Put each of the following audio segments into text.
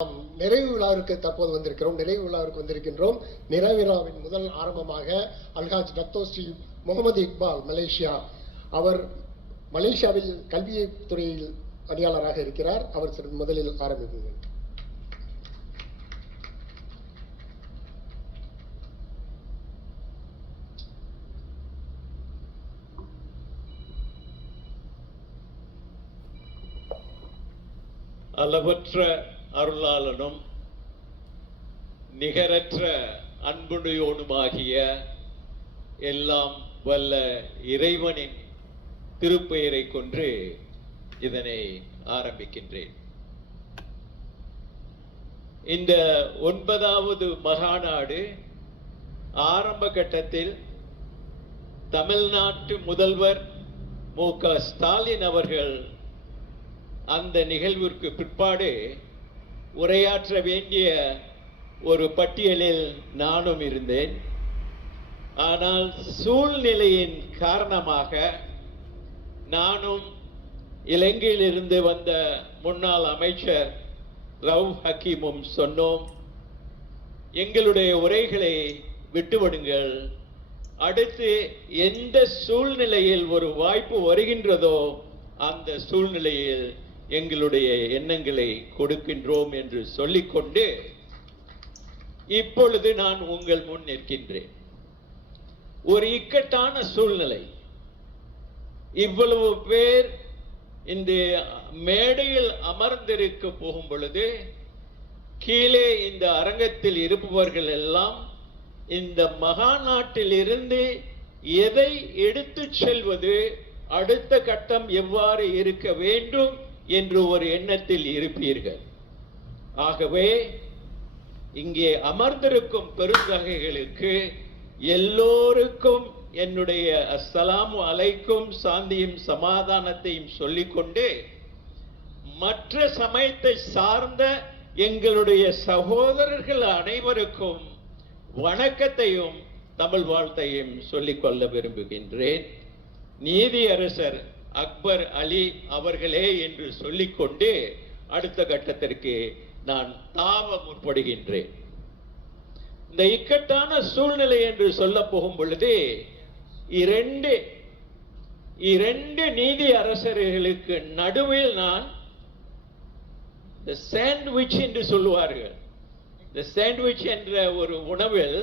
நிறைவு விழாவிற்கு தற்போது வந்திருக்கின்றோம். நிறைவு விழாவின் முதல் ஆரம்பமாக அல்ஹாஜ் டத்தோஸ்ரீ முகமது இக்பால் மலேசியா, அவர் மலேசியாவில் கல்வித்துறையில் பணியாளராக இருக்கிறார். அவர் முதலில் ஆரம்பிக்குங்கள். அளவற்ற அருளாளனும் நிகரற்ற அன்புடையோனுமாகிய எல்லாம் வல்ல இறைவனின் திருப்பெயரை கொண்டு இதனை ஆரம்பிக்கின்றேன். இந்த 9வது மகாநாடு ஆரம்ப கட்டத்தில் தமிழ்நாட்டு முதல்வர் மு.க. ஸ்டாலின் அவர்கள் அந்த நிகழ்விற்கு பிற்பாடு உரையாற்ற வேண்டிய ஒரு பட்டியலில் நானும் இருந்தேன். ஆனால் சூழ்நிலையின் காரணமாக நானும் இலங்கையிலிருந்து வந்த முன்னாள் அமைச்சர் ரவுப் ஹக்கீமும் சொன்னோம், எங்களுடைய உரைகளை விட்டுவிடுங்கள், அடுத்து எந்த சூழ்நிலையில் ஒரு வாய்ப்பு வருகின்றதோ அந்த சூழ்நிலையில் எங்களுடைய எண்ணங்களை கொடுக்கின்றோம் என்று சொல்லிக்கொண்டு இப்பொழுது நான் உங்கள் முன் நிற்கின்றேன். ஒரு இக்கட்டான சூழ்நிலை. இவ்வளவு பேர் இந்த மேடையில் அமர்ந்திருக்க போகும் பொழுது கீழே இந்த அரங்கத்தில் இருப்பவர்கள் எல்லாம் இந்த மகாநாட்டில் இருந்து எதை எடுத்து செல்வது, அடுத்த கட்டம் எவ்வாறு இருக்க வேண்டும் என்று ஒரு எண்ணத்தில் இருப்பீர்கள். ஆகவே இங்கே அமர்ந்திருக்கும் பெருந்தகைகளுக்கு எல்லோருக்கும் என்னுடைய அஸ்ஸலாமு அலைக்கும் சாந்தியும் சமாதானத்தையும் சொல்லிக்கொண்டு மற்ற சமயத்தை சார்ந்த எங்களுடைய சகோதரர்கள் அனைவருக்கும் வணக்கத்தையும் தமிழ் வாழ்த்தையும் சொல்லிக்கொள்ள விரும்புகின்றேன். நீதியரசர் அக்பர் அலி அவர்களே என்று சொல்லிக்கொண்டு அடுத்த கட்டத்திற்கு நான் தாவ முற்படுகின்றேன். இந்த இக்கட்டான சூழ்நிலை என்று சொல்ல போகும் பொழுது இரண்டு நீதி அரசர்களுக்கு நடுவில் நான் இந்த சாண்ட்விச் என்று சொல்லுவார்கள், இந்த சாண்ட்விச் என்ற ஒரு உணவில்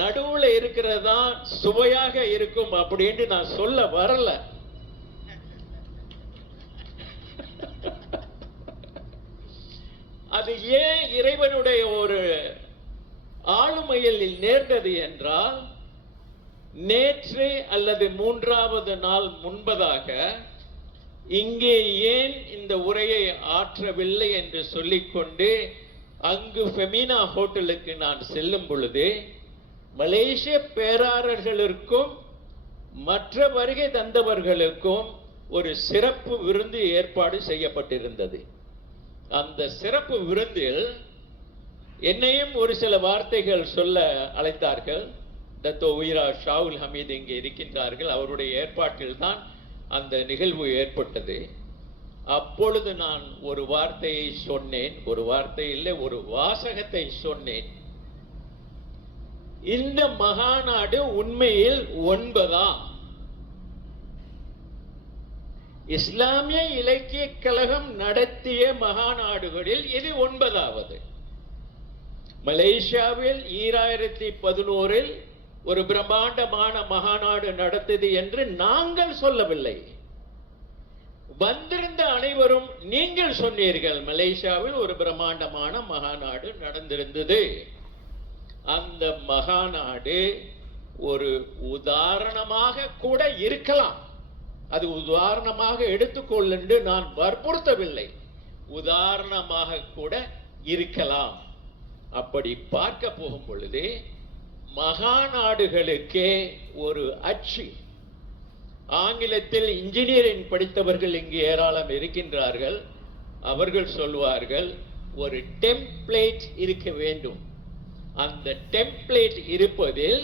நடுவில் இருக்கிறதா சுவையாக இருக்கும் அப்படின்னு நான் சொல்ல வரல. அது ஏன் இறைவனுடைய ஒரு ஆளுமையில் நேர்ந்தது என்றால், நேற்று அல்லது 3வது நாள் முன்பதாக இங்கே ஏன் இந்த உரையை ஆற்றவில்லை என்று சொல்லிக்கொண்டு அங்கு ஃபெமினா ஹோட்டலுக்கு நான் செல்லும் பொழுது மலேசிய பேராளர்களுக்கும் மற்ற வருகை தந்தவர்களுக்கும் ஒரு சிறப்பு விருந்து ஏற்பாடு செய்யப்பட்டிருந்தது. அந்த சிறப்பு விருந்தில் என்னையும் ஒரு சில வார்த்தைகள் சொல்ல அழைத்தார்கள். டத்தோ உயிரா ஷாவுல் ஹமீத் இங்கே இருக்கின்றார்கள். அவருடைய ஏற்பாட்டில் தான் அந்த நிகழ்வு ஏற்பட்டது. அப்பொழுது நான் ஒரு வார்த்தையை சொன்னேன், ஒரு வார்த்தை இல்லை, ஒரு வாசகத்தை சொன்னேன். இந்த மகாநாடு உண்மையில் 9ஆ? இஸ்லாமிய இலக்கிய கழகம் நடத்திய மகாநாடுகளில் இது 9வது. மலேசியாவில் 2011 ஒரு பிரம்மாண்டமான மகாநாடு நடந்தது என்று நாங்கள் சொல்லவில்லை. வந்திருந்த அனைவரும் நீங்கள் சொன்னீர்கள், மலேசியாவில் ஒரு பிரம்மாண்டமான மகாநாடு நடந்திருந்தது. அந்த மகாநாடு ஒரு உதாரணமாக கூட இருக்கலாம். அது உதாரணமாக எடுத்துக்கொள் என்று நான் வற்புறுத்தவில்லை, உதாரணமாக கூட இருக்கலாம். அப்படி பார்க்க போகும் பொழுது மகாநாடுகளுக்கே ஒரு அச்சு. ஆங்கிலத்தில் இன்ஜினியரிங் படித்தவர்கள் இங்கு ஏராளம் இருக்கின்றார்கள். அவர்கள் சொல்வார்கள், ஒரு டெம்ப்ளேட் இருக்க வேண்டும். அந்த டெம்ப்ளேட் இருப்பதில்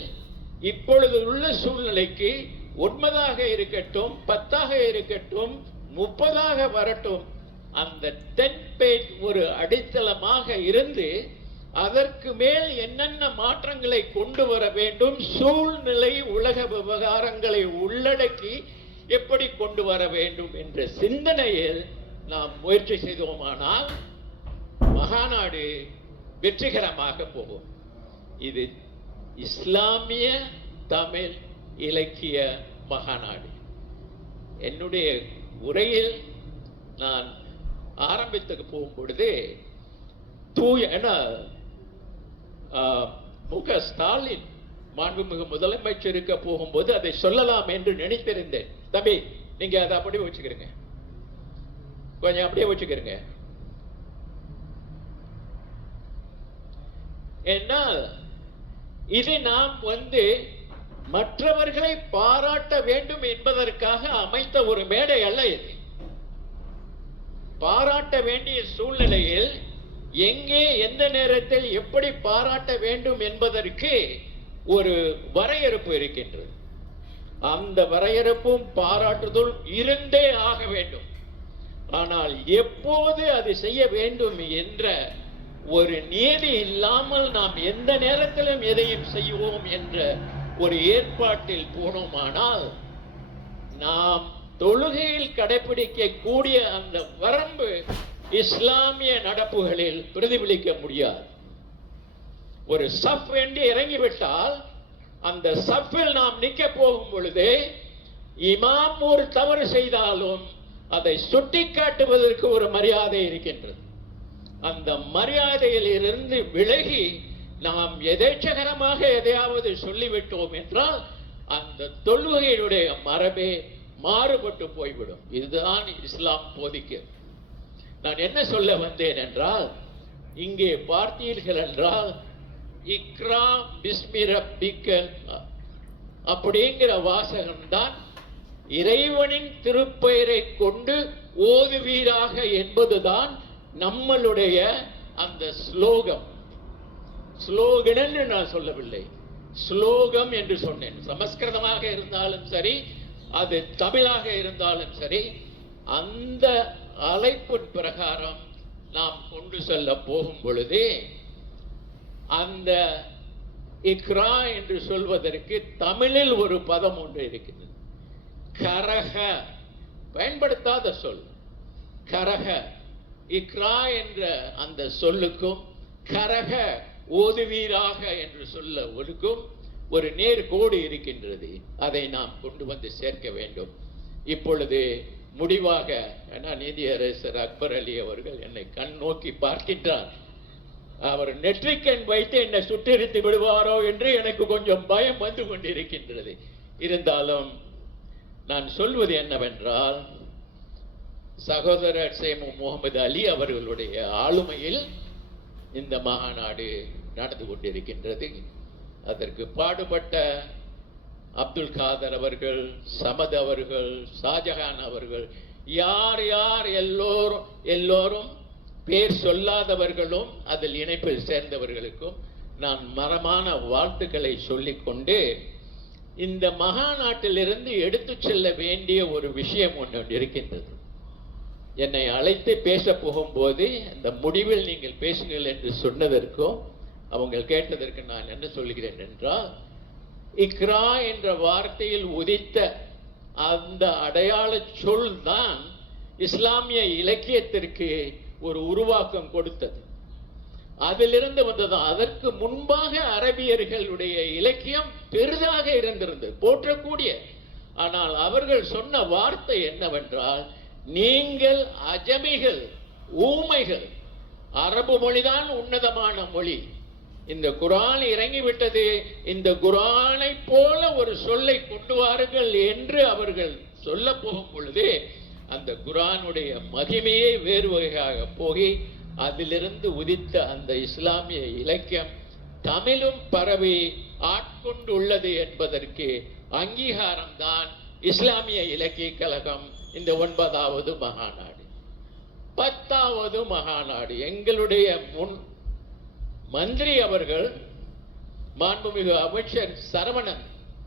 இப்பொழுது உள்ள சூழ்நிலைக்கு 9ஆக இருக்கட்டும், 10ஆக இருக்கட்டும், 30ஆக வரட்டும், அந்த டெம்ப்ளேட் ஒரு அடித்தளமாக இருந்து அதற்கு மேல் என்னென்ன மாற்றங்களை கொண்டு வர வேண்டும், சூழ்நிலை உலக விவகாரங்களை உள்ளடக்கி எப்படி கொண்டு வர வேண்டும் என்ற சிந்தனையில் நாம் முயற்சி செய்தோமானால் மகாநாடு வெற்றிகரமாக போகும். இது இஸ்லாமிய தமிழ் இலக்கிய மகாநாடு. என்னுடைய உரையில் நான் ஆரம்பித்து போகும் பொழுது மு.க. ஸ்டாலின் மாண்புமிகு முதலமைச்சருக்கு போகும்போது அதை சொல்லலாம் என்று நினைத்திருந்தேன். தம்பி, நீங்க அதை அப்படியே வச்சுக்கிறீங்க, கொஞ்சம் அப்படியே வச்சுக்கிறீங்க. என்னால் இது நாம் மற்றவர்களை பாராட்ட வேண்டும் என்பதற்காக அமைத்த ஒரு மேடை அல்ல. இது பாராட்ட வேண்டிய சூழ்நிலையில் எங்கே எந்த நேரத்தில் எப்படி பாராட்ட வேண்டும் என்பதற்கு ஒரு வரையறுப்பு இருக்கின்றது. அந்த வரையறுப்பும் பாராட்டுதல் இருந்தே ஆக வேண்டும். ஆனால் எப்போது அது செய்ய வேண்டும் என்ற ஒரு நியதி இல்லாமல் நாம் எந்த நேரத்திலும் எதையும் செய்வோம் என்ற ஒரு ஏற்பாட்டில் போனோமானால் நாம் தொழுகையில் கடைபிடிக்க கூடிய அந்த வரம்பு இஸ்லாமிய நடப்புகளில் பிரதிபலிக்க முடியாது. ஒரு சஃப் என்று இறங்கிவிட்டால் அந்த சஃபில் நாம் நிற்க போகும் பொழுது இமாம் ஒரு தவறு செய்தாலும் அதை சுட்டிக்காட்டுவதற்கு ஒரு மரியாதை இருக்கின்றது. அந்த மரியாதையில் இருந்து விலகி நாம் எதேச்சகரமாக எதையாவது சொல்லிவிட்டோம் என்றால் அந்த தொழுகையினுடைய மரபே மாறுபட்டு போய்விடும். இதுதான் இஸ்லாம் போதிக்கிறது. நான் என்ன சொல்ல வந்தேன் என்றால், இங்கே பார்த்தீர்கள் என்றால் இக்ரா பிஸ்மி ரப்பிக்க அப்படிங்கிற வாசகம்தான் இறைவனின் திருப்பெயரை கொண்டு ஓதுவீராக என்பதுதான் நம்மளுடைய அந்த ஸ்லோகம். ஸ்லோகன் என்று நான் சொல்லவில்லை, ஸ்லோகம் என்று சொன்னேன். சமஸ்கிருதமாக இருந்தாலும் சரி, அது தமிழாக இருந்தாலும் சரி, அந்த அழைப்பின் பிரகாரம் நாம் கொண்டு செல்ல போகும் பொழுது அந்த இக்ரா என்று சொல்வதற்கு தமிழில் ஒரு பதம் ஒன்று இருக்கிறது. கரக, பயன்படுத்தாத சொல் கரக. இக்ரா என்ற அந்த சொல்லுக்கும் கரக ஓதுவீராக என்று சொல்ல ஒருக்கும் ஒரு நேர்கோடு இருக்கின்றது. அதை நாம் கொண்டு வந்து சேர்க்க வேண்டும். இப்பொழுது முடிவாக நீதியரசர் அக்பர் அலி அவர்கள் என்னை கண் நோக்கி பார்க்கின்றார். அவர் நெற்றிக்கண் வைத்து என்னை சுட்டெரித்து விடுவாரோ என்று எனக்கு கொஞ்சம் பயம் வந்து கொண்டிருக்கின்றது. இருந்தாலும் நான் சொல்வது என்னவென்றால், சகோதரர் சேமு முகமது அலி அவர்களுடைய ஆளுமையில் இந்த மாநாடு நடந்து கொண்டிருக்கின்றது. அதற்கு பாடுபட்ட அப்துல் காதர் அவர்கள், சமத் அவர்கள், ஷாஜஹான் அவர்கள், யார் யார் எல்லோரும் பேர் சொல்லாதவர்களும் அதில் இணைப்பில் சேர்ந்தவர்களுக்கும் நான் மரமான வாழ்த்துக்களை சொல்லிக்கொண்டு, இந்த மகாநாட்டிலிருந்து எடுத்து செல்ல வேண்டிய ஒரு விஷயம் ஒன்று இருக்கின்றது. என்னை அழைத்து பேச போகும்போது அந்த முடிவில் நீங்கள் பேசுங்கள் என்று சொன்னதற்கும் அவங்க கேட்டதற்கு நான் என்ன சொல்கிறேன் என்றால், இக்ரா என்ற வார்த்தையில் உதித்த அந்த அடையாள சொல் தான் இஸ்லாமிய இலக்கியத்திற்கு ஒரு உருவாக்கம் கொடுத்தது. அதிலிருந்து வந்ததும். அதற்கு முன்பாக அரபியர்களுடைய இலக்கியம் பெரிதாக இருந்திருந்தது, போற்றக்கூடிய. ஆனால் அவர்கள் சொன்ன வார்த்தை என்னவென்றால், நீங்கள் அஜமிகள், ஊமைகள், அரபு மொழிதான் உன்னதமான மொழி. இந்த குர்ஆன் இறங்கிவிட்டது, இந்த குர்ஆனை போல ஒரு சொல்லை கொண்டு வாருங்கள் என்று அவர்கள் சொல்ல போகும் பொழுது அந்த குர்ஆனுடைய மகிமையே வேறு வகையாக போகி அதிலிருந்து உதித்த அந்த இஸ்லாமிய இலக்கியம் தமிழும் பரவி ஆட்கொண்டுள்ளது என்பதற்கு அங்கீகாரம் தான் இஸ்லாமிய இலக்கிய கழகம் இந்த 9வது மகாநாடு. 10வது மகாநாடு எங்களுடைய மந்திரி அவர்கள், மாண்புமிகு அமைச்சர் சரவணன்,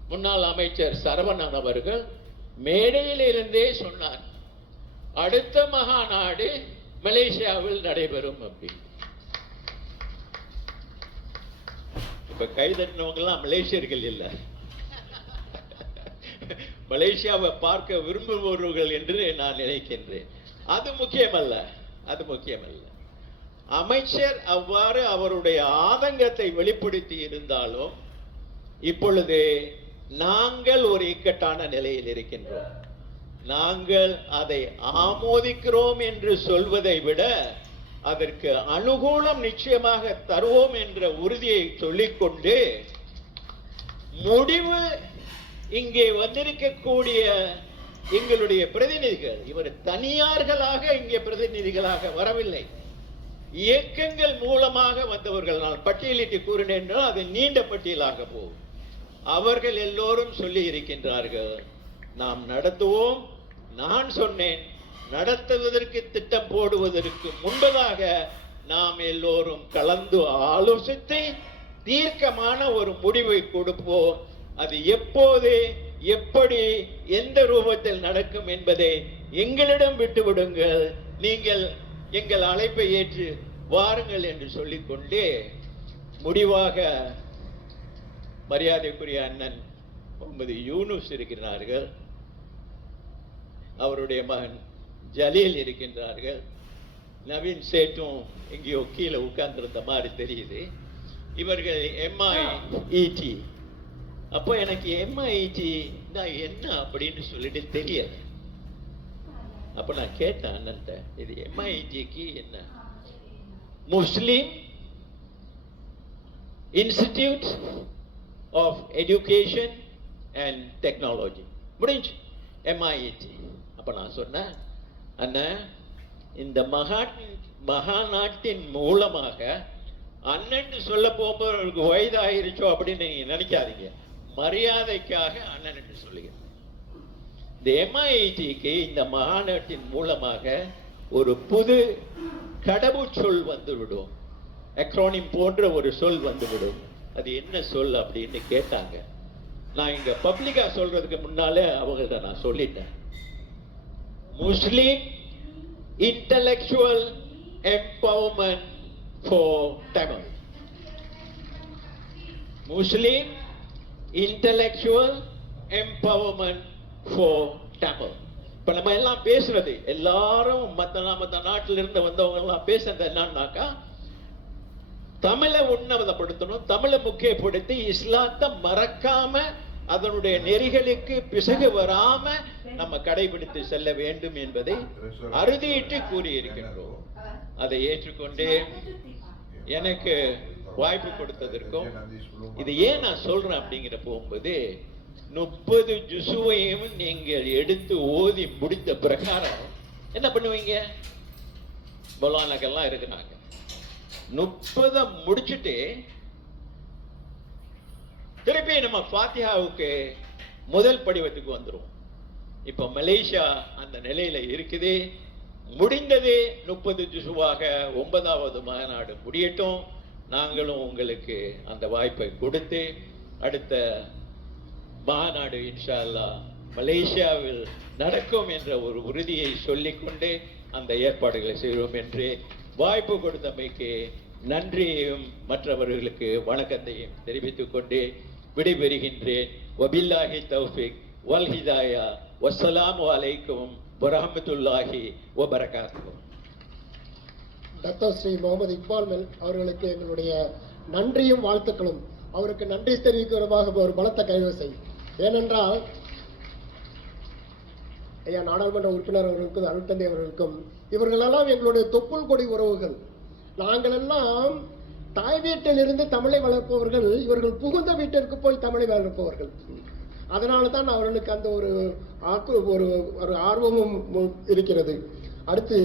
முன்னாள் அமைச்சர் சரவணன் அவர்கள் மேடையில் இருந்தே சொன்னார், அடுத்த மகாநாடு மலேசியாவில் நடைபெறும் அப்படி. இப்ப கைதட்டினவங்க எல்லாம் மலேசியர்கள் இல்ல, மலேசியாவை பார்க்க விரும்புபவர்கள் என்று நான் நினைக்கின்றேன். அது முக்கியமல்ல, அது முக்கியமல்ல. அமைச்சர் அவ்வாறு அவருடைய ஆதங்கத்தை வெளிப்படுத்தி இருந்தாலும் இப்பொழுது நாங்கள் ஒரு இக்கட்டான நிலையில் இருக்கின்றோம். நாங்கள் அதை ஆமோதிக்கிறோம் என்று சொல்வதை விட அதற்கு அனுகூலம் நிச்சயமாக தருவோம் என்ற உறுதியை சொல்லிக்கொண்டு, முடிவு இங்கே வந்திருக்கக்கூடிய எங்களுடைய பிரதிநிதிகள், இவர் தனியார்களாக இங்கே பிரதிநிதிகளாக வரவில்லை, இயக்கங்கள் மூலமாக வந்தவர்கள். நான் பட்டியலிட்டு கூறினேன், அது நீண்ட பட்டியலாக போகும். அவர்கள் எல்லோரும் சொல்லி இருக்கின்றார்கள், நாம் நடத்துவோம். நான் சொன்னேன், நடத்துவதற்கு திட்டம் போடுவதற்கு முன்பதாக நாம் எல்லோரும் கலந்து ஆலோசித்து தீர்க்கமான ஒரு முடிவை கொடுப்போம். அது எப்போது, எப்படி, எந்த ரூபத்தில் நடக்கும் என்பதை எங்களிடம் விட்டுவிடுங்கள். நீங்கள் எங்கள் அழைப்பை ஏற்று வாருங்கள் என்று சொல்லிக்கொண்டே, முடிவாக மரியாதைக்குரிய அண்ணன் முகமது யூனுஸ் இருக்கிறார்கள், அவருடைய மகன் ஜலீல் இருக்கின்றார்கள், நவீன் சேட்டும் எங்கேயோ கீழே உட்கார்ந்திருந்த மாதிரி தெரியுது. இவர்கள் MIET. அப்போ எனக்கு MIET என்ன அப்படின்னு சொல்லிட்டு தெரியல. அப்ப நான் கேட்டேன் அண்ணன்ட்ட, இது MIETக்கு என்ன? Muslim institute of education and technology, முடிஞ்சு MIET. அப்ப நான் சொன்னேன், அண்ணன் இந்த மகாநாட்டின் மூலமாக அண்ணன் சொல்ல போகும்போது வயது ஆயிருச்சோ அப்படின்னு நீங்க நினைக்காதீங்க, மரியாதைக்காக அண்ணன் என்று சொல்லுகிறேன். இந்த MIETக்கு இந்த மகாநாட்டின் மூலமாக ஒரு புது கடவுச்சொல் வந்துவிடும், அக்ரோனிம் போன்ற ஒரு சொல் வந்துவிடும். அது என்ன சொல் அப்படின்னு கேட்டாங்க. நான் இங்க பப்ளிக்கா சொல்றதுக்கு முன்னாலே அவங்கள்ட்ட நான் சொல்லிட்டேன், Muslim intellectual empowerment for Tamil. Muslim intellectual empowerment for Tamil. இப்ப நம்ம எல்லாம் பேசுறது, எல்லாரும் மத்த நாட்டில இருந்து வந்தவங்க எல்லாம் பேசுறது என்னன்னாக்கா, தமிழை உன்னதப்படுத்தணும், தமிழை முக்கியப்படுத்தி இஸ்லாத்தை மறக்காம அதனுடைய நெறிகளுக்கு பிசகு வராம நம்ம கடைபிடித்து செல்ல வேண்டும் என்பதை அறுதியிட்டு கூறியிருக்கின்றோம். அதை ஏற்றுக்கொண்டு எனக்கு வாய்ப்பு கொடுத்ததற்கும், இது ஏன் நான் சொல்றேன் அப்படிங்கிற போகும்போது, 30 ஜுசுவையும் நீங்கள் எடுத்து ஓதி முடித்த பிரகாரம் என்ன பண்ணுவீங்க? பலானக்கெல்லாம் இருக்கிறாங்க, 30 முடிச்சுட்டு திருப்பி நம்ம ஃபாத்திஹாவுக்கு முதல் படிவத்துக்கு வந்துரும். இப்ப மலேசியா அந்த நிலையில இருக்குது. முடிந்தது 30 ஜுசுவாக 9வது மாநாடு முடியட்டும். நாங்களும் உங்களுக்கு அந்த வாய்ப்பை கொடுத்து அடுத்த மாநாடு இன்ஷா அல்லாஹ் மலேசியாவில் நடக்கும் என்ற ஒரு உறுதியை சொல்லிக்கொண்டு அந்த ஏற்பாடுகளை செய்வோம் என்று வாய்ப்பு கொடுத்தமைக்கு நன்றியையும் மற்றவர்களுக்கு வணக்கத்தையும் தெரிவித்துக் கொண்டு விடைபெறுகின்றேன். வபில்லாஹி தௌஃபிக் வல் ஹிதாயா. வஸ்ஸலாமு அலைக்கும் வரஹ்மத்துல்லாஹி வபரகாத்துஹு. டாக்டர் ஸ்ரீ முகமது இக்பால் அவர்களுக்கு எங்களுடைய நன்றியும் வாழ்த்துக்களும். அவருக்கு நன்றி தெரிவிக்கிறதாக ஒரு பலத்த கைவசை. ஏனென்றால் ஐயா நாடாளுமன்ற உறுப்பினர் அவர்களுக்கும் அருட்தந்தை அவர்களுக்கும் இவர்களெல்லாம் எங்களுடைய தொப்புள் கொடி உறவுகள். நாங்கள் எல்லாம் தாய் வீட்டில் இருந்து தமிழை வளர்ப்பவர்கள், இவர்கள் புகுந்த வீட்டிற்கு போய் தமிழை வளர்ப்பவர்கள். அதனால தான் அவர்களுக்கு அந்த ஒரு ஆர்வமும் இருக்கிறது. அடுத்து